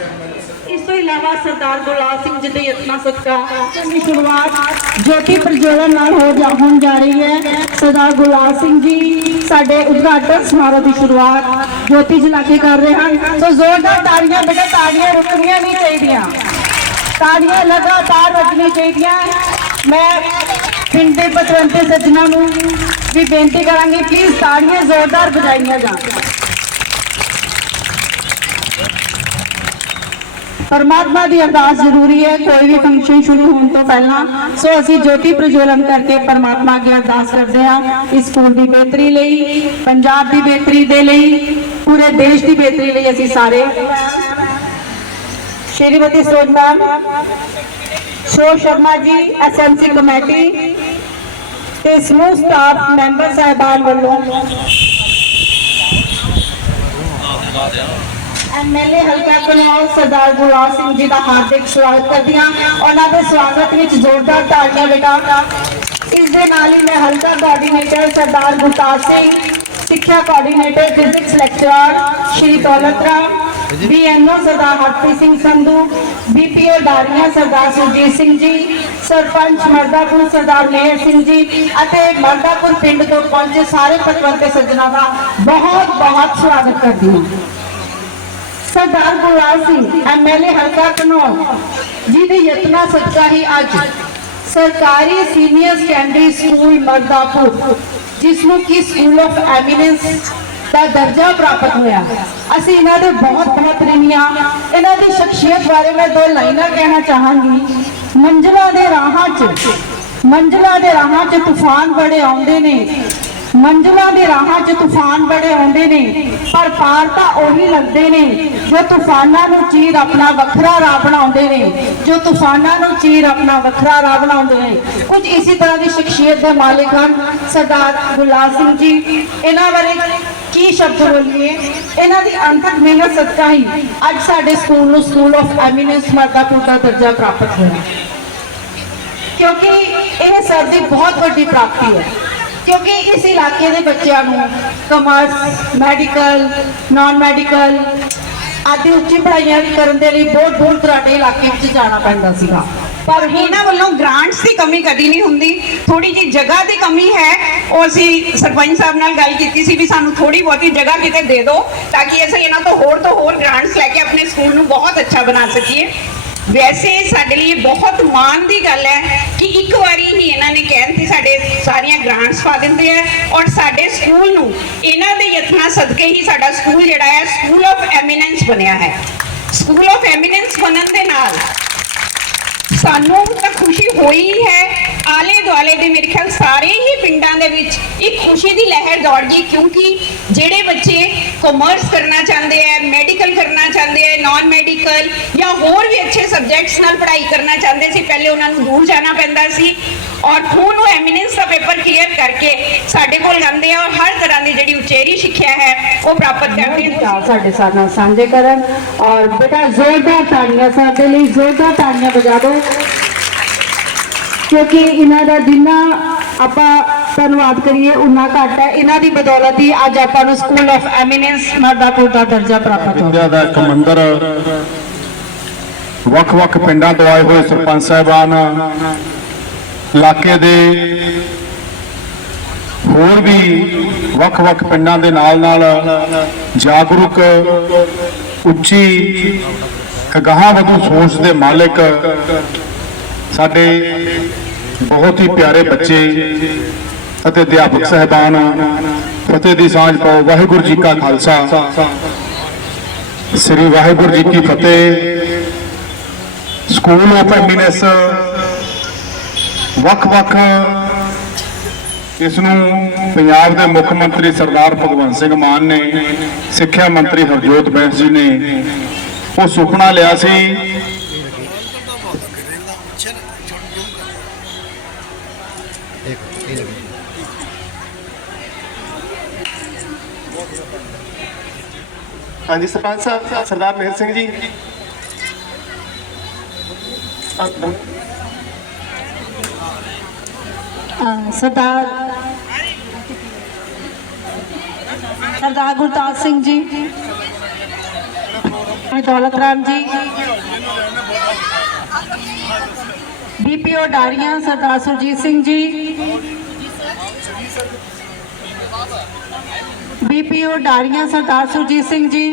ਇਸ ਤੋਂ ਇਲਾਵਾ ਸਰਦਾਰ ਗੁਲਾਬ ਸਿੰਘ ਜੀ ਦੇ ਯਤਨਾਂ ਸਦਕਾ ਦੀ ਸ਼ੁਰੂਆਤ ਜੋਤੀ ਪ੍ਰਜਵਲਨ ਨਾਲ ਹੋ ਜਾ ਹੋਣ ਜਾ ਰਹੀ ਹੈ, ਸਰਦਾਰ ਗੁਲਾਬ ਸਿੰਘ ਜੀ, ਸਾਡੇ ਉਦਘਾਟਨ ਸਮਾਰੋਹ ਦੀ ਸ਼ੁਰੂਆਤ ਜੋਤੀ ਜਲਾ ਕੇ ਕਰ ਰਹੇ ਹਨ। ਸੋ ਜ਼ੋਰਦਾਰ ਤਾੜੀਆਂ ਬੇਟਾ ਤਾੜੀਆਂ ਰੁਕਣੀਆਂ ਨਹੀਂ ਚਾਹੀਦੀਆਂ। ਤਾੜੀਆਂ ਲਗਾਤਾਰ ਰੱਖਣੀਆਂ ਚਾਹੀਦੀਆਂ। ਮੈਂ ਪਿੰਡ ਦੇ ਪਤਵੰਤੇ ਸੱਜਣਾ ਨੂੰ ਵੀ ਬੇਨਤੀ ਕਰਾਂਗੀ ਪਲੀਜ਼ ਤਾੜੀਆਂ ਜ਼ੋਰਦਾਰ ਵਜਾਈਆਂ ਜਾਣ। ਪਰਮਾਤਮਾ ਦੀ ਅਰਦਾਸ ਜ਼ਰੂਰੀ ਹੈ, ਕੋਈ ਵੀ ਫੰਕਸ਼ਨ ਸ਼ੁਰੂ ਹੋਣ ਤੋਂ ਪਹਿਲਾਂ। ਸੋ ਅਸੀਂ ਜੋਤੀ ਪ੍ਰਜਵਲਨ ਕਰਕੇ ਪਰਮਾਤਮਾ ਅੱਗੇ ਅਰਦਾਸ ਕਰਦੇ ਹਾਂ, ਇਸ ਸਕੂਲ ਦੀ ਬਿਹਤਰੀ ਲਈ, ਪੰਜਾਬ ਦੀ ਬਿਹਤਰੀ ਦੇ ਲਈ, ਪੂਰੇ ਦੇਸ਼ ਦੀ ਬਿਹਤਰੀ ਲਈ ਅਸੀਂ ਸਾਰੇ। ਸ਼੍ਰੀਮਤੀ ਸੋਜ ma'am show Sharma ji SMC committee ਤੇ ਸਮੂਹ ਸਟਾਫ ਮੈਂਬਰ ਸਾਹਿਬਾਨ ਵੱਲੋਂ। ਐਮਐਲਏ ਹਲਕਾ ਕਨੌਰ ਸਰਦਾਰ ਗੁਲਾਬ ਸਿੰਘ ਜੀ ਦਾ ਹਾਰਦਿਕ ਸਵਾਗਤ ਕਰਦੀ ਹਾਂ। ਉਹਨਾਂ ਦੇ ਸਵਾਗਤ ਵਿੱਚ ਜ਼ੋਰਦਾਰ ਤਾੜੀਆਂ ਬੇਟਾ ਇਸ ਦੇ ਨਾਲ ਹੀ ਮੈਂ ਹਲਕਾ ਕੋਆਰਡੀਨੇਟਰ ਸਰਦਾਰ ਗੁਰਤਾਜ ਸਿੰਘ, ਸਿੱਖਿਆ coordinator physics lecturer Shri Daulat Ram BNO Sardar Harpreet Singh Sandhu BPO Daria Sardar Surjeet Singh ji, sarpanch Mardapur ਸਰਦਾਰ ਮੇਹਰ ਸਿੰਘ ਜੀ ਅਤੇ ਮਰਦਾਪੁਰ ਪਿੰਡ ਤੋਂ ਪਹੁੰਚੇ ਸਾਰੇ ਪਤਵੰਤੇ ਸੱਜਣਾਂ ਦਾ ਬਹੁਤ ਬਹੁਤ ਸਵਾਗਤ ਕਰਦੀ ਹਾਂ। ਸਰਦਾਰ ਗੁਲਾਬ ਸਿੰਘ ਐਮਐਲਏ ਹਲਕਾ ਕਨੌਰ, ਜੀ ਦੇ ਯਤਨਾਂ ਸਦਕਾ ਹੀ ਅੱਜ ਸਰਕਾਰੀ ਸੀਨੀਅਰ ਸੈਕੰਡਰੀ ਸਕੂਲ ਮਰਦਾਪੁਰ ਜਿਸ ਨੂੰ ਕਿ ਸਕੂਲ ਆਫ ਐਮੀਨੈਂਸ ਦਾ ਦਰਜਾ ਪ੍ਰਾਪਤ ਹੋਇਆ। ਅਸੀਂ ਇਹਨਾਂ ਦੇ ਬਹੁਤ ਬਹੁਤ ਰਿਣੀਆਂ ਇਹਨਾਂ ਦੀ ਸ਼ਖਸੀਅਤ ਬਾਰੇ ਮੈਂ ਦੋ ਲਾਈਨਾਂ ਕਹਿਣਾ ਚਾਹਾਂਗੀ। ਮੰਜ਼ਲਾਂ ਦੇ ਰਾਹਾਂ 'ਚ, ਮੰਜ਼ਲਾਂ ਦੇ ਰਾਹਾਂ 'ਚ ਤੂਫਾਨ ਬੜੇ ਆਉਂਦੇ ਨੇ। ਮੰਜ਼ਲਾਂ ਦੇ ਰਾਹਾਂ 'ਚ ਤੂਫਾਨ ਬੜੇ ਆਉਂਦੇ ਨੇ, ਪਰ ਪਾਰ ਤਾਂ ਉਹੀ ਲੱਗਦੇ ਨੇ, ਜੋ ਤੂਫਾਨਾਂ ਨੂੰ ਚੀਰ ਆਪਣਾ ਵੱਖਰਾ ਰਾਹ ਬਣਾਉਂਦੇ ਨੇ, ਜੋ ਤੂਫਾਨਾਂ ਨੂੰ ਚੀਰ ਆਪਣਾ ਵੱਖਰਾ ਰਾਹ ਬਣਾਉਂਦੇ ਨੇ। ਕੁਝ ਇਸੇ ਤਰ੍ਹਾਂ ਦੀ ਸ਼ਖਸੀਅਤ ਦੇ ਮਾਲਿਕ ਹਨ, ਸਰਦਾਰ ਗੁਲਾਬ ਸਿੰਘ ਜੀ। ਇਹਨਾਂ ਬਾਰੇ ਕੀ ਸ਼ਬਦ ਬੋਲੀਏ? ਇਹਨਾਂ ਦੀ ਅੰਤਕ ਮਿਹਨਤ ਸਦਕਾ ਹੀ ਅੱਜ ਸਾਡੇ ਸਕੂਲ ਨੂੰ ਸਕੂਲ ਆਫ ਐਮੀਨੈਂਸ ਮਰਦਾਪੁਰ ਦਾ ਦਰਜਾ ਪ੍ਰਾਪਤ ਹੋਇਆ। ਕਿਉਂਕਿ ਇਹ ਸਰ ਦੀ ਬਹੁਤ ਵੱਡੀ ਪ੍ਰਾਪਤੀ ਹੈ। ਕਿਉਂਕਿ ਇਸ ਇਲਾਕੇ ਦੇ ਬੱਚਿਆਂ ਨੂੰ ਕਮਰਸ ਮੈਡੀਕਲ ਨਾਨ ਮੈਡੀਕਲ ਆਦਿ ਉੱਚੀ ਪੜ੍ਹਾਈਆਂ ਕਰਨ ਦੇ ਲਈ ਬਹੁਤ ਦੂਰ ਦਰਾਡੇ ਇਲਾਕੇ ਵਿੱਚ ਜਾਣਾ ਪੈਂਦਾ ਸੀਗਾ। ਪਰ ਇਹਨਾਂ ਵੱਲੋਂ ਗ੍ਰਾਂਟਸ ਦੀ ਕਮੀ ਕਦੀ ਨਹੀਂ ਹੁੰਦੀ। ਥੋੜੀ ਜੀ ਜਗ੍ਹਾ ਦੀ ਕਮੀ ਹੈ। ਉਹ ਅਸੀਂ ਸਰਪੰਚ ਸਾਹਿਬ ਨਾਲ ਗੱਲ ਕੀਤੀ ਸੀ ਵੀ ਸਾਨੂੰ ਥੋੜੀ ਬਹੁਤੀ ਜਗ੍ਹਾ ਕਿਤੇ ਦੇ ਦਿਓ ਤਾਂ ਕਿ ਅਸੀਂ ਇਹਨਾਂ ਤੋਂ ਹੋਰ ਤੋਂ ਹੋਰ ਗ੍ਰਾਂਟਸ ਲੈ ਕੇ ਆਪਣੇ ਸਕੂਲ ਨੂੰ ਬਹੁਤ ਅੱਛਾ ਬਣਾ ਸਕੀਏ। ਵੈਸੇ ਸਾਡੇ ਲਈ ਬਹੁਤ ਮਾਣ ਦੀ ਗੱਲ ਹੈ ਕਿ ਇੱਕ ਵਾਰੀ ਹੀ ਇਹਨਾਂ ਨੇ ਕਹਿਣ ਸਾਡੇ ਸਾਰੀਆਂ ਗ੍ਰਾਂਟਸ ਪਾ ਦਿੰਦੇ ਆ ਔਰ ਸਾਡੇ ਸਕੂਲ ਨੂੰ ਇਹਨਾਂ ਦੇ ਯਤਨਾਂ ਸਦਕੇ ਹੀ ਸਾਡਾ ਸਕੂਲ ਜਿਹੜਾ ਹੈ ਸਕੂਲ ਆਫ ਐਮੀਨੈਂਸ ਬਣਿਆ ਹੈ। ਸਕੂਲ ਆਫ ਐਮੀਨੈਂਸ ਬਣਨ ਦੇ ਨਾਲ ਸਾਨੂੰ ਤਾਂ ਖੁਸ਼ੀ ਹੋਈ ਹੈ। ਆਲੇ ਦੁਆਲੇ ਦੇ ਮੇਰੇ ਖਿਆਲ ਸਾਰੇ ਹੀ ਪਿੰਡਾਂ ਦੇ ਵਿੱਚ ਇੱਕ ਖੁਸ਼ੀ ਦੀ ਲਹਿਰ ਦੌੜ ਗਈ ਕਿਉਂਕਿ ਜਿਹੜੇ ਬੱਚੇ ਕਾਮਰਸ ਕਰਨਾ ਚਾਹੁੰਦੇ ਆ ਮੈਡੀਕਲ ਕਰਨਾ ਚਾਹੁੰਦੇ ਆ ਨਾਨ ਮੈਡੀਕਲ ਜਾਂ ਹੋਰ ਵੀ ਅੱਛੇ ਸਬਜੈਕਟਸ ਨਾਲ ਪੜ੍ਹਾਈ ਕਰਨਾ ਚਾਹੁੰਦੇ ਸੀ, ਪਹਿਲੇ ਉਹਨਾਂ ਨੂੰ ਦੂਰ ਜਾਣਾ ਪੈਂਦਾ ਸੀ। ਔਰ ਹੁਣ ਉਹ ਐਮੀਨੈਂਸ ਦਾ ਪੇਪਰ ਕਲੀਅਰ ਕਰਕੇ ਸਾਡੇ ਕੋਲ ਆਉਂਦੇ ਆ ਔਰ ਹਰ ਤਰ੍ਹਾਂ ਦੀ ਜਿਹੜੀ ਉਚੇਰੀ ਸਿੱਖਿਆ ਹੈ ਉਹ ਪ੍ਰਾਪਤ ਕਰਦੇ ਆ ਸਾਡੇ ਸਾਥ ਨਾਲ ਸਾਂਝੇ ਕਰਨ। ਔਰ ਬੇਟਾ ਜ਼ੋਰਦਾਰ ਤਾੜੀਆਂ ਸਾਡੇ ਲਈ ਜ਼ੋਰਦਾਰ ਤਾੜੀਆਂ ਵਜਾ ਦਿਓ। ਕਿਉਂਕਿ ਇਹਨਾਂ ਦਾ ਜਿੰਨਾ ਆਪਾਂ ਧੰਨਵਾਦ ਕਰੀਏ ਉਨਾ ਘੱਟ ਹੈ। ਇਹਨਾਂ ਦੀ ਬਦੌਲਤ ਹੀ ਅੱਜ ਆਪਾਂ ਨੂੰ ਸਕੂਲ ਆਫ ਐਮੀਨੈਂਸ ਮਰਦਾਪੁਰ ਦਾ ਦਰਜਾ ਪ੍ਰਾਪਤ ਹੋ ਵਿਦਿਆ ਦਾ ਇੱਕ ਮੰਦਰ ਵੱਖ-ਵੱਖ ਪਿੰਡਾਂ ਤੋਂ ਆਏ ਹੋਏ ਸਰਪੰਚ ਸਾਹਿਬਾਨ ਇਲਾਕੇ ਦੇ ਹੋਰ ਵੀ ਵੱਖ-ਵੱਖ ਪਿੰਡਾਂ ਦੇ ਨਾਲ-ਨਾਲ ਜਾਗਰੂਕ, ਉੱਚੀ ਕਗਾਹਾਂ ਵਧੂ ਸੋਚ ਦੇ ਮਾਲਕ ਸਾਡੇ ਬਹੁਤ ਹੀ ਪਿਆਰੇ ਬੱਚੇ ਅਤੇ ਅਧਿਆਪਕ ਸਹਿਬਾਨ ਫਤਿਹ ਦੀ ਸਾਂਝ ਪਾਓ। ਵਾਹਿਗੁਰੂ ਜੀ ਕਾ ਖਾਲਸਾ। ਸ੍ਰੀ ਵਾਹਿਗੁਰੂ ਜੀ ਕੀ ਫਤਿਹ। ਸਕੂਲ ਆਫ ਐਮੀਨੈਸ ਵੱਖ-ਵੱਖ ਇਸ ਨੂੰ ਪੰਜਾਬ ਦੇ ਮੁੱਖ ਮੰਤਰੀ ਸਰਦਾਰ ਭਗਵੰਤ ਸਿੰਘ ਮਾਨ ਨੇ, ਸਿੱਖਿਆ ਮੰਤਰੀ ਹਰਜੋਤ ਬੈਂਸ ਜੀ ਨੇ ਉਹ ਸੁਪਨਾ ਲਿਆ ਸੀ। ਹਾਂਜੀ, ਸਰਪੰਚ ਸਾਹਿਬ, ਸਰਦਾਰ ਮਿਹਰ ਸਿੰਘ ਜੀ। हाँ, सरदार सरदार Gurdas Singh ji. Daulat Ram ji. BPO Daria, Sardar Surjit Singh ji. BPO Daria, Sardar Surjit Singh ji.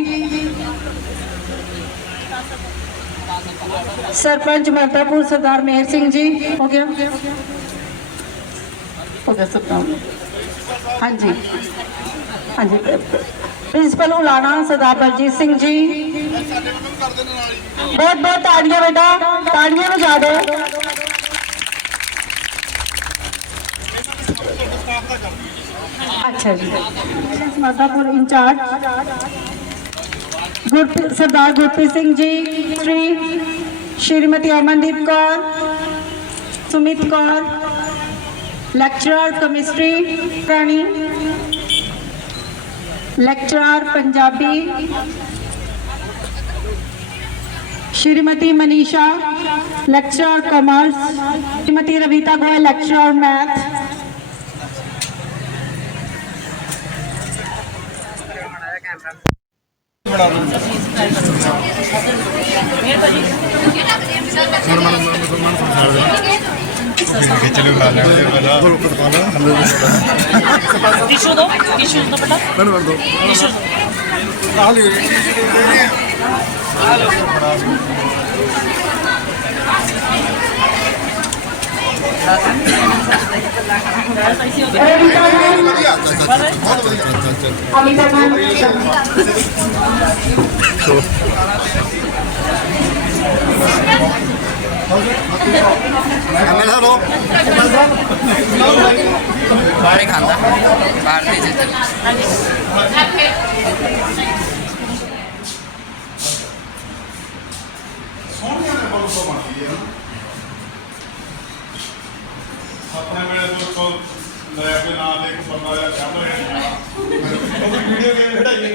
Sarpanch Mehtapur Sardar Mehar Singh ji. हो गया। काम हाँ। जी। हाँ जी। प्रिंसिपल उलाना सरदार बलजीत सिंह जी। बहुत बहुत ताड़ियाँ बेटा। ताड़ियाँ बजा दो। अच्छा जी। Matapur incharge. Sardar Gurpreet Singh ji, Shri, Shrimati Amandeep Kaur, Sumit Kaur. Lecturer chemistry Rani lecturer Punjabi Shrimati Manisha lecturer commerce Shrimati Ravita Goyal lecturer math ಟಿಶ್ಯೂದು tissue ಬೇಡ ಬೇಡ ಬೇಡ ಟಿಶ್ಯೂ ಹಾಲು Thank you. ਐਮਐਲ ਹਲੋ ਬਾਹਰ ਹੀ ਖਾਂਦਾ। ਬਾਹਰ ਦੇ ਜਿੱਤ। ਸੋਹਣੀਆਂ ਨੇ ਬਹੁਤ ਤੋਂ ਮਾਰੀ ਹੈ ਆਪਣੇ ਵੇਲੇ ਤੋਂ ਕੋ ਲੈ ਆਪਣੇ ਨਾਲ ਦੇ ਇੱਕ ਬੰਦਾ ਆ ਚੱਲ ਰਿਹਾ ਹੈ ਉਹ ਵੀਡੀਓ ਗੇਮ ਖੜਾਈ ਹੈ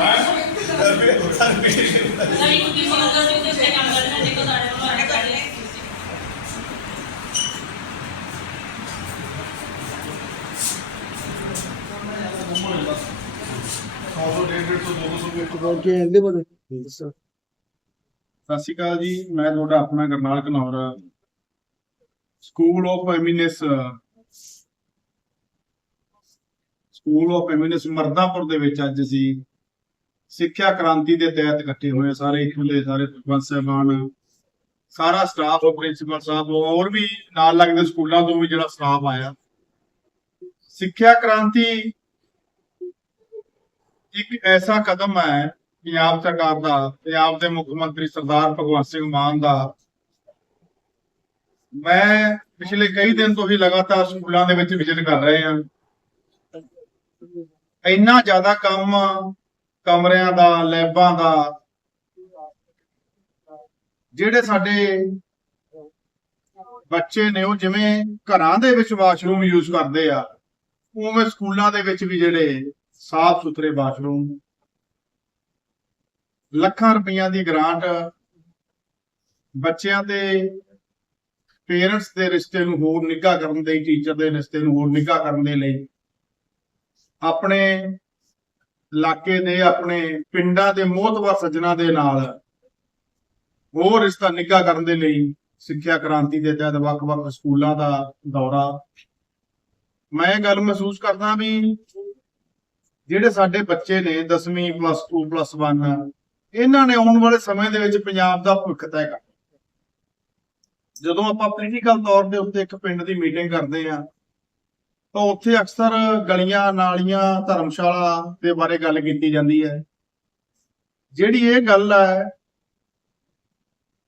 ਹੈ? ਸਤਿ ਸ਼੍ਰੀ ਅਕਾਲ ਜੀ, ਮੈਂ ਤੁਹਾਡਾ ਆਪਣਾ Karnal Kanaur school of eminence school of eminence Mardapur ਦੇ ਵਿੱਚ ਅੱਜ ਅਸੀਂ ਸਿੱਖਿਆ ਕ੍ਰਾਂਤੀ ਦੇ ਤਹਿਤ ਇਕੱਠੇ ਹੋਏ ਸਾਰੇ, ਇੱਥੋਂ ਦੇ ਸਾਰੇ ਸਰਪੰਚ ਸਾਹਿਬਾਨ, ਸਾਰਾ ਸਟਾਫ ਪ੍ਰਿੰਸੀਪਲ ਸਾਹਿਬ ਹੋਰ ਵੀ ਨਾਲ ਲੱਗਦੇ ਸਕੂਲਾਂ ਤੋਂ ਵੀ ਜਿਹੜਾ ਸਟਾਫ ਆਇਆ। ਸਿੱਖਿਆ ਕ੍ਰਾਂਤੀ ਇੱਕ ਐਸਾ ਕਦਮ ਹੈ, ਪੰਜਾਬ ਸਰਕਾਰ ਦਾ, ਪੰਜਾਬ ਦੇ ਮੁੱਖ ਮੰਤਰੀ ਸਰਦਾਰ ਭਗਵੰਤ ਸਿੰਘ ਮਾਨ ਦਾ। ਮੈਂ ਪਿਛਲੇ ਕਈ ਦਿਨ ਤੋਂ ਹੀ ਲਗਾਤਾਰ ਸਕੂਲਾਂ ਦੇ ਵਿੱਚ ਵਿਜ਼ਿਟ ਕਰ ਰਹੇ ਹਾਂ। ਇੰਨਾ ਜ਼ਿਆਦਾ ਕੰਮ ਕਮਰਿਆਂ ਦਾ, ਲੈਬਾਂ ਦਾ। ਜਿਹੜੇ ਸਾਡੇ ਬੱਚੇ ਨੇ ਉਹ ਜਿਵੇਂ ਘਰਾਂ ਦੇ ਵਿੱਚ ਵਾਸ਼ਰੂਮ ਯੂਜ਼ ਕਰਦੇ ਆ, ਉਵੇਂ ਸਕੂਲਾਂ ਦੇ ਵਿੱਚ ਵੀ ਜਿਹੜੇ ਸਾਫ਼ ਸੁਥਰੇ ਵਾਸ਼ਰੂਮ ਲੱਖਾਂ ਰੁਪਈਆਂ ਦੀ ਗ੍ਰਾਂਟ ਬੱਚਿਆਂ ਦੇ ਪੇਰੈਂਟਸ ਦੇ ਰਿਸ਼ਤੇ ਨੂੰ ਹੋਰ ਨਿੱਘਾ ਕਰਨ ਦੇ ਟੀਚਰ ਦੇ ਰਿਸ਼ਤੇ ਨੂੰ ਹੋਰ ਨਿੱਘਾ ਕਰਨ ਦੇ ਲਈ, ਆਪਣੇ ਇਲਾਕੇ ਦੇ ਆਪਣੇ ਪਿੰਡਾਂ ਦੇ ਮੋਹਤਵਰ ਸੱਜਣਾ ਦੇ ਨਾਲ ਹੋਰ ਰਿਸ਼ਤਾ ਨਿੱਘਾ ਕਰਨ ਦੇ ਲਈ ਸਿੱਖਿਆ ਕ੍ਰਾਂਤੀ ਦੇ ਤਹਿਤ ਵੱਖ-ਵੱਖ ਸਕੂਲਾਂ ਦਾ ਦੌਰਾ। ਮੈਂ ਇਹ ਗੱਲ ਮਹਿਸੂਸ ਕਰਦਾ ਵੀ ਜਿਹੜੇ ਸਾਡੇ ਬੱਚੇ ਨੇ 10ਵੀਂ ਪਲੱਸ 2 ਪਲੱਸ 1 ਇਹਨਾਂ ਨੇ ਆਉਣ ਵਾਲੇ ਸਮੇਂ ਦੇ ਵਿੱਚ ਪੰਜਾਬ ਦਾ ਭਵਿੱਖ ਤੈਅ ਕਰਨਾ ਜਦੋਂ ਆਪਾਂ ਪੋਲੀਟੀਕਲ ਤੌਰ ਦੇ ਉੱਤੇ ਇੱਕ ਪਿੰਡ ਦੀ ਮੀਟਿੰਗ ਕਰਦੇ ਆ ਤਾਂ ਉੱਥੇ ਅਕਸਰ ਗਲੀਆਂ, ਨਾਲੀਆਂ, ਧਰਮਸ਼ਾਲਾ ਦੇ ਬਾਰੇ ਗੱਲ ਕੀਤੀ ਜਾਂਦੀ ਹੈ। ਜਿਹੜੀ ਇਹ ਗੱਲ ਹੈ,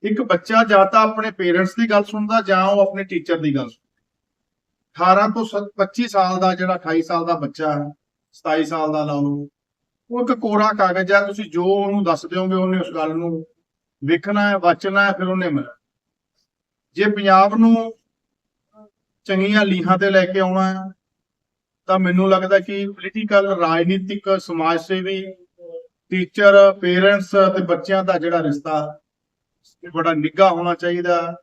ਇੱਕ ਬੱਚਾ ਜਾਂ ਤਾਂ ਆਪਣੇ ਪੇਰੈਂਟਸ ਦੀ ਗੱਲ ਸੁਣਦਾ ਜਾਂ ਉਹ ਆਪਣੇ ਟੀਚਰ ਦੀ ਗੱਲ ਸੁਣਦਾ। 18 ਤੋਂ ਸ- 25 ਸਾਲ ਦਾ ਜਿਹੜਾ 28 ਸਾਲ ਦਾ ਬੱਚਾ ਹੈ 27 ਸਾਲ ਦਾ ਲਾ ਲਓ, ਉਹ ਇੱਕ ਕੋਰਾ ਕਾਗਜ਼ ਹੈ, ਤੁਸੀਂ ਜੋ ਉਹਨੂੰ ਦੱਸ ਦਿਓਗੇ ਉਹਨੇ ਉਸ ਗੱਲ ਨੂੰ ਵੇਖਣਾ ਹੈ, ਵਾਚਣਾ ਹੈ, ਫਿਰ ਉਹਨੇ ਮਿਲਣਾ ਜੇ ਪੰਜਾਬ ਨੂੰ ਚੰਗੀਆਂ ਲੀਹਾਂ ਤੇ ਲੈ ਕੇ ਆਉਣਾ ਹੈ, ਤਾਂ ਮੈਨੂੰ ਲੱਗਦਾ ਕਿ ਪੋਲੀਟੀਕਲ ਰਾਜਨੀਤਿਕ ਸਮਾਜ ਸੇਵੀ ਟੀਚਰ ਪੇਰੈਂਟਸ ਤੇ ਬੱਚਿਆਂ ਦਾ ਜਿਹੜਾ ਰਿਸ਼ਤਾ, ਬੜਾ ਨਿੱਘਾ ਹੋਣਾ ਚਾਹੀਦਾ,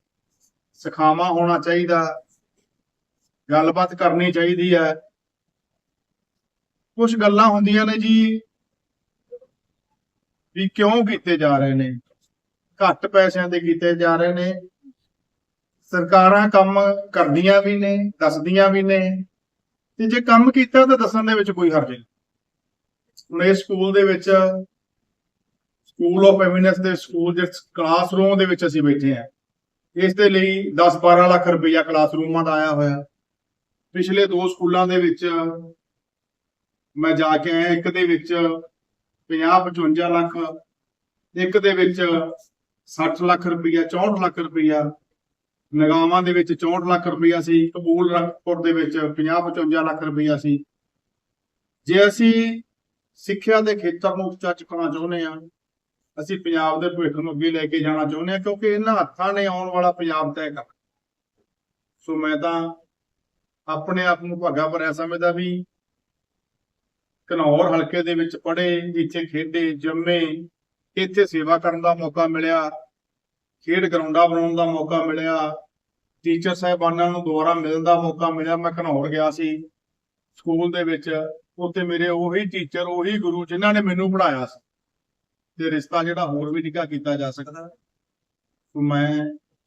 ਸਿਖਾਵਾ ਹੋਣਾ ਚਾਹੀਦਾ, ਗੱਲਬਾਤ ਕਰਨੀ ਚਾਹੀਦੀ ਹੈ। ਕੁਝ ਗੱਲਾਂ ਹੁੰਦੀਆਂ ਨੇ ਜੀ, ਵੀ ਕਿਉਂ ਕੀਤੇ ਜਾ ਰਹੇ ਨੇ? ਘੱਟ ਪੈਸਿਆਂ ਦੇ ਕੀਤੇ ਜਾ ਰਹੇ ਨੇ ਸਰਕਾਰਾਂ ਕੰਮ ਕਰਦੀਆਂ ਵੀ ਨੇ, ਦੱਸਦੀਆਂ ਵੀ ਨੇ। ਤੇ ਜੇ ਕੰਮ ਕੀਤਾ ਤਾਂ ਦੱਸਣ ਦੇ ਵਿੱਚ ਕੋਈ ਹਰਜ ਨਹੀਂ। ਹੁਣ ਇਸ ਸਕੂਲ ਦੇ ਵਿੱਚ, ਸਕੂਲ ਆਫ ਐਮਿਨੈਂਸ ਦੇ ਸਕੂਲ ਦੇ ਕਲਾਸਰੂਮ ਦੇ ਵਿੱਚ ਅਸੀਂ ਬੈਠੇ ਹਾਂ। ਇਸ ਦੇ ਲਈ 10-12 ਲੱਖ ਰੁਪਇਆ ਕਲਾਸਰੂਮਾਂ ਦਾ ਆਇਆ ਹੋਇਆ। ਪਿਛਲੇ ਦੋ ਸਕੂਲਾਂ ਦੇ ਵਿੱਚ ਮੈਂ ਜਾ ਕੇ ਆਇਆ, ਇੱਕ ਦੇ ਵਿੱਚ 50-55 ਲੱਖ, ਇੱਕ ਦੇ ਵਿੱਚ 60 ਲੱਖ ਰੁਪਇਆ 64 ਲੱਖ ਰੁਪਈਆ। ਨਗਾਵਾਂ ਦੇ ਵਿੱਚ 64 ਲੱਖ ਰੁਪਈਆ ਸੀ ਕਬੂਲ ਰੰਗਪੁਰ ਦੇ ਵਿੱਚ 50-55 ਲੱਖ ਰੁਪਈਆ ਸੀ। ਜੇ ਅਸੀਂ ਸਿੱਖਿਆ ਦੇ ਖੇਤਰ ਨੂੰ ਉੱਚਾ ਚੁਕਾਉਣਾ ਚਾਹੁੰਦੇ ਹਾਂ, ਅਸੀਂ ਪੰਜਾਬ ਦੇ ਭਵਿੱਖ ਨੂੰ ਅੱਗੇ ਲੈ ਕੇ ਜਾਣਾ ਚਾਹੁੰਦੇ ਹਾਂ, ਕਿਉਂਕਿ ਇਹਨਾਂ ਹੱਥਾਂ ਨੇ ਆਉਣ ਵਾਲਾ ਪੰਜਾਬ ਤੈਅ ਕਰ ਸੋ ਮੈਂ ਤਾਂ ਆਪਣੇ ਆਪ ਨੂੰ ਭਾਗਾ ਭਰਿਆ ਸਮਝਦਾ ਵੀ ਘਨੌਰ ਹਲਕੇ ਦੇ ਵਿੱਚ ਪੜ੍ਹੇ ਇੱਥੇ ਖੇਡੇ, ਜੰਮੇ, ਇੱਥੇ ਸੇਵਾ ਕਰਨ ਦਾ ਮੌਕਾ ਮਿਲਿਆ। ਖੇਡ ਗਰਾਊਂਡਾਂ ਬਣਾਉਣ ਦਾ ਮੌਕਾ ਮਿਲਿਆ। ਟੀਚਰ ਸਾਹਿਬਾਨਾਂ ਨੂੰ ਦੁਬਾਰਾ ਮਿਲਣ ਦਾ ਮੌਕਾ ਮਿਲਿਆ। ਮੈਂ ਘਨੌਰ ਗਿਆ ਸੀ ਸਕੂਲ ਦੇ ਵਿੱਚ। ਉੱਥੇ ਮੇਰੇ ਉਹੀ ਟੀਚਰ ਉਹੀ ਗੁਰੂ ਜਿਨ੍ਹਾਂ ਨੇ ਮੈਨੂੰ ਪੜ੍ਹਾਇਆ ਸੀ। ਤੇ ਰਿਸ਼ਤਾ ਜਿਹੜਾ ਹੋਰ ਵੀ ਨਿੱਘਾ ਕੀਤਾ ਜਾ ਸਕਦਾ। ਮੈਂ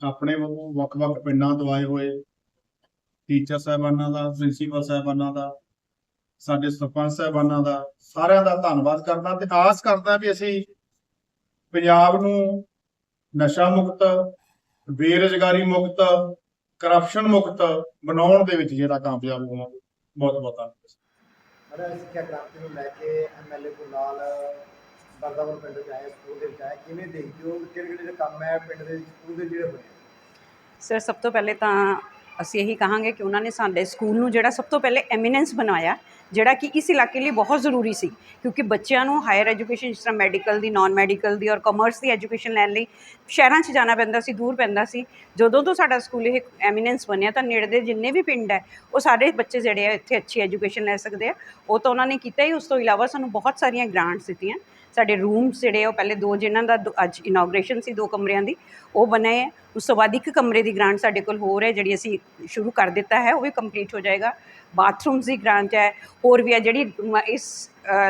ਆਪਣੇ ਵੱਲੋਂ ਵੱਖ-ਵੱਖ ਪਿੰਡਾਂ ਤੋਂ ਆਏ ਹੋਏ ਟੀਚਰ ਸਾਹਿਬਾਨਾਂ ਦਾ ਪ੍ਰਿੰਸੀਪਲ ਸਾਹਿਬਾਨਾਂ ਦਾ, ਸਾਡੇ ਸਰਪੰਚ ਸਾਹਿਬਾਨਾਂ ਦਾ ਸਾਰਿਆਂ ਦਾ ਧੰਨਵਾਦ ਕਰਦਾ ਤੇ ਆਸ ਕਰਦਾ ਵੀ ਅਸੀਂ ਪੰਜਾਬ ਨੂੰ ਨਸ਼ਾ ਮੁਕਤ ਬੇਰੁਜ਼ਗਾਰੀ ਮੁਕਤ ਕਰਪਸ਼ਨ ਮੁਕਤ ਬਣਾਉਣ ਦੇ ਵਿੱਚ ਜਿਹੜਾ ਕਾਮਯਾਬ ਹੋਵਾਂਗੇ ਬਹੁਤ ਬਹੁਤ ਧੰਨਵਾਦ। ਮੈਡਮ ਸਿੱਖਿਆ ਕ੍ਰਾਂਤੀ ਨੂੰ ਲੈ ਕੇ ਐਮਐਲਏ ਕੋਲ ਨਾਲ ਬਰਦਾਵਰ ਪਿੰਡ ਚ ਆਏ ਸਕੂਲ ਦੇ ਵਿੱਚ ਆਏ ਕਿਵੇਂ ਦੇਖਦੇ ਹੋ ਕਿਹੜੇ ਕਿਹੜੇ ਜਿਹੜੇ ਕੰਮ ਹੈ ਪਿੰਡ ਦੇ ਸਕੂਲ ਦੇ ਜਿਹੜੇ ਬਣੇ ਸਰ ਸਭ ਤੋਂ ਪਹਿਲੇ ਤਾਂ ਅਸੀਂ ਇਹੀ ਕਹਾਂਗੇ ਕਿ ਉਹਨਾਂ ਨੇ ਸਾਡੇ ਸਕੂਲ ਨੂੰ ਜਿਹੜਾ ਸਭ ਤੋਂ ਪਹਿਲੇ ਐਮੀਨੈਂਸ ਬਣਾਇਆ ਜਿਹੜਾ ਕਿ ਇਸ ਇਲਾਕੇ ਲਈ ਬਹੁਤ ਜ਼ਰੂਰੀ ਸੀ, ਕਿਉਂਕਿ ਬੱਚਿਆਂ ਨੂੰ ਹਾਇਰ ਐਜੂਕੇਸ਼ਨ ਜਿਸ ਤਰ੍ਹਾਂ ਮੈਡੀਕਲ ਦੀ ਨਾਨ ਮੈਡੀਕਲ ਦੀ ਔਰ ਕਮਰਸ ਦੀ ਐਜੂਕੇਸ਼ਨ ਲੈਣ ਲਈ ਸ਼ਹਿਰਾਂ 'ਚ ਜਾਣਾ ਪੈਂਦਾ ਸੀ, ਦੂਰ ਪੈਂਦਾ ਸੀ। ਜਦੋਂ ਤੋਂ ਸਾਡਾ ਸਕੂਲ ਇਹ ਐਮੀਨੈਂਸ ਬਣਿਆ ਤਾਂ ਨੇੜੇ ਦੇ ਜਿੰਨੇ ਵੀ ਪਿੰਡ ਹੈ, ਉਹ ਸਾਰੇ ਬੱਚੇ ਜਿਹੜੇ ਆ ਇੱਥੇ ਅੱਛੀ ਐਜੂਕੇਸ਼ਨ ਲੈ ਸਕਦੇ ਆ। ਉਹ ਤਾਂ ਉਹਨਾਂ ਨੇ ਕੀਤਾ ਹੀ, ਉਸ ਤੋਂ ਇਲਾਵਾ ਸਾਨੂੰ ਬਹੁਤ ਸਾਰੀਆਂ ਗ੍ਰਾਂਟਸ ਦਿੱਤੀਆਂ। ਸਾਡੇ ਰੂਮਸ ਜਿਹੜੇ ਆ, ਉਹ ਪਹਿਲੇ ਦੋ ਜਿਨ੍ਹਾਂ ਦਾ, ਦੋ- ਅੱਜ ਇਨੋਗ੍ਰੇਸ਼ਨ ਸੀ ਦੋ ਕਮਰਿਆਂ ਦੀ, ਉਹ ਬਣੇ ਹੈ ਉਸ ਤੋਂ ਬਾਅਦ ਇੱਕ ਕਮਰੇ ਦੀ ਗ੍ਰਾਂਟ ਸਾਡੇ ਕੋਲ ਹੋਰ ਹੈ, ਜਿਹੜੀ ਅਸੀਂ ਸ਼ੁਰੂ ਕਰ ਦਿੱਤਾ ਹੈ, ਉਹ ਵੀ ਕੰਪਲੀਟ ਹੋ ਜਾਏਗਾ। ਬਾਥਰੂਮਸ ਦੀ ਗ੍ਰਾਂਟ ਹੈ ਹੋਰ ਵੀ ਹੈ ਜਿਹੜੀ ਇਸ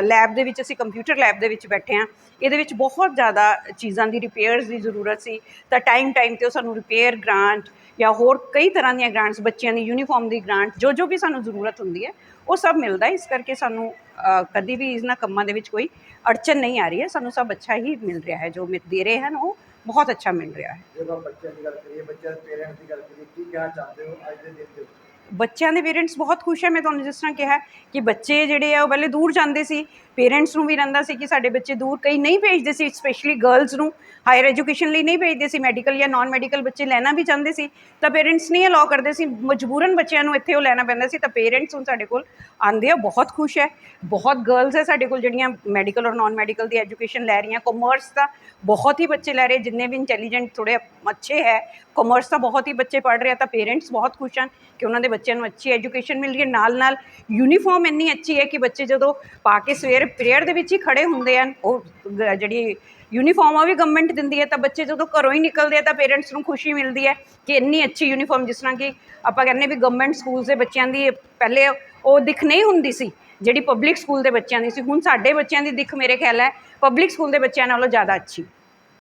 ਲੈਬ ਦੇ ਵਿੱਚ ਅਸੀਂ ਕੰਪਿਊਟਰ ਲੈਬ ਦੇ ਵਿੱਚ ਬੈਠੇ ਹਾਂ ਇਹਦੇ ਵਿੱਚ ਬਹੁਤ ਜ਼ਿਆਦਾ ਚੀਜ਼ਾਂ ਦੀ ਰਿਪੇਅਰਸ ਦੀ ਜ਼ਰੂਰਤ ਸੀ ਤਾਂ ਟਾਈਮ ਟਾਈਮ ਤੇ ਉਹ ਸਾਨੂੰ ਰਿਪੇਅਰ ਗ੍ਰਾਂਟ ਜਾਂ ਹੋਰ ਕਈ ਤਰ੍ਹਾਂ ਦੀਆਂ ਗ੍ਰਾਂਟਸ ਬੱਚਿਆਂ ਦੀ ਯੂਨੀਫਾਰਮ ਦੀ ਗ੍ਰਾਂਟ ਜੋ ਜੋ ਵੀ ਸਾਨੂੰ ਜ਼ਰੂਰਤ ਹੁੰਦੀ ਹੈ ਉਹ ਸਭ ਮਿਲਦਾ ਇਸ ਕਰਕੇ ਸਾਨੂੰ ਅ, ਕਦੀ ਵੀ ਇਹਨਾਂ ਕੰਮਾਂ ਦੇ ਵਿੱਚ ਕੋਈ ਅੜਚਨ ਨਹੀਂ ਆ ਰਹੀ ਹੈ ਸਾਨੂੰ ਸਭ ਅੱਛਾ ਹੀ ਮਿਲ ਰਿਹਾ ਹੈ ਜੋ ਮਿਲ ਦੇ ਰਹੇ ਹਨ ਉਹ ਬਹੁਤ ਅੱਛਾ ਮਿਲ ਰਿਹਾ ਹੈ। ਜਦੋਂ ਬੱਚਿਆਂ ਦੀ ਗੱਲ ਕਰੀਏ ਬੱਚਿਆਂ ਦੇ ਪੇਰੈਂਟਸ ਦੀ ਗੱਲ ਕਰੀਏ ਕੀ ਕਹਿਣਾ ਚਾਹੁੰਦੇ ਹੋ ਅੱਜ ਦੇ ਦਿਨ ਦੇ ਬੱਚਿਆਂ ਦੇ ਪੇਰੈਂਟਸ ਬਹੁਤ ਖੁਸ਼ ਹੈ, ਮੈਂ ਤੁਹਾਨੂੰ ਜਿਸ ਤਰ੍ਹਾਂ ਕਿਹਾ ਕਿ ਬੱਚੇ ਜਿਹੜੇ ਆ, ਉਹ ਪਹਿਲੇ ਦੂਰ ਜਾਂਦੇ ਸੀ। ਪੇਰੈਂਟਸ ਨੂੰ ਵੀ ਰਹਿੰਦਾ ਸੀ ਕਿ ਸਾਡੇ ਬੱਚੇ ਦੂਰ ਕਈ ਨਹੀਂ ਭੇਜਦੇ ਸੀ ਸਪੈਸ਼ਲੀ ਗਰਲਸ ਨੂੰ। ਹਾਇਰ ਐਜੂਕੇਸ਼ਨ ਲਈ ਨਹੀਂ ਭੇਜਦੇ ਸੀ ਮੈਡੀਕਲ ਜਾਂ ਨਾਨ ਮੈਡੀਕਲ ਬੱਚੇ ਲੈਣਾ ਵੀ ਚਾਹੁੰਦੇ ਸੀ। ਤਾਂ ਪੇਰੈਂਟਸ ਨਹੀਂ ਅਲਾਉ ਕਰਦੇ ਸੀ, ਮਜਬੂਰਨ ਬੱਚਿਆਂ ਨੂੰ ਇੱਥੇ ਉਹ ਲੈਣਾ ਪੈਂਦਾ ਸੀ। ਤਾਂ ਪੇਰੈਂਟਸ ਹੁਣ ਸਾਡੇ ਕੋਲ ਆਉਂਦੇ ਆ, ਬਹੁਤ ਖੁਸ਼ ਹੈ। ਬਹੁਤ ਗਰਲਸ ਹੈ ਸਾਡੇ ਕੋਲ ਜਿਹੜੀਆਂ ਮੈਡੀਕਲ ਔਰ ਨਾਨ ਮੈਡੀਕਲ ਦੀ ਐਜੂਕੇਸ਼ਨ ਲੈ ਰਹੀਆਂ। ਕਾਮਰਸ ਦਾ ਬਹੁਤ ਹੀ ਬੱਚੇ ਲੈ ਰਹੇ, ਜਿੰਨੇ ਵੀ ਇੰਟੈਲੀਜੈਂਟ ਥੋੜੇ ਅੱਛੇ ਹੈ। ਕਾਮਰਸ ਦਾ ਬਹੁਤ ਹੀ ਬੱਚੇ ਪੜ੍ਹ ਰਹੇ ਆ, ਤਾਂ ਪੇਰੈਂਟਸ ਬਹੁਤ ਖੁਸ਼ ਹਨ ਕਿ ਉਹਨਾਂ ਦੇ ਬੱਚਿਆਂ ਨੂੰ ਅੱਛੀ ਐਜੂਕੇਸ਼ਨ ਮਿਲ ਰਹੀ ਹੈ। ਨਾਲ ਨਾਲ ਯੂਨੀਫਾਰਮ ਇੰਨੀ ਅੱਛੀ ਹੈ ਕਿ ਬੱਚੇ ਜਦੋਂ ਪਾ ਕੇ ਸਵੇਰ ਪ੍ਰੇਅਰ ਦੇ ਵਿੱਚ ਹੀ ਖੜੇ ਹੁੰਦੇ ਹਨ, ਉਹ ਜਿਹੜੀ ਯੂਨੀਫਾਰਮ ਆ ਵੀ ਗਵਰਨਮੈਂਟ ਦਿੰਦੀ ਹੈ। ਤਾਂ ਬੱਚੇ ਜਦੋਂ ਘਰੋਂ ਹੀ ਨਿਕਲਦੇ ਆ ਤਾਂ ਪੇਰੈਂਟਸ ਨੂੰ ਖੁਸ਼ੀ ਮਿਲਦੀ ਹੈ ਕਿ ਇੰਨੀ ਅੱਛੀ ਯੂਨੀਫਾਰਮ ਜਿਸ ਤਰ੍ਹਾਂ ਕਿ ਆਪਾਂ ਕਹਿੰਦੇ ਵੀ ਗਵਰਨਮੈਂਟ ਸਕੂਲਸ ਦੇ ਬੱਚਿਆਂ ਦੀ ਪਹਿਲੇ ਉਹ ਦਿਖ ਨਹੀਂ ਹੁੰਦੀ ਸੀ, ਜਿਹੜੀ ਪਬਲਿਕ ਸਕੂਲ ਦੇ ਬੱਚਿਆਂ ਦੀ ਸੀ। ਹੁਣ ਸਾਡੇ ਬੱਚਿਆਂ ਦੀ ਦਿਖ ਮੇਰੇ ਖਿਆਲ ਹੈ ਪਬਲਿਕ ਸਕੂਲ ਦੇ ਬੱਚਿਆਂ ਨਾਲੋਂ ਜ਼ਿਆਦਾ ਅੱਛੀ।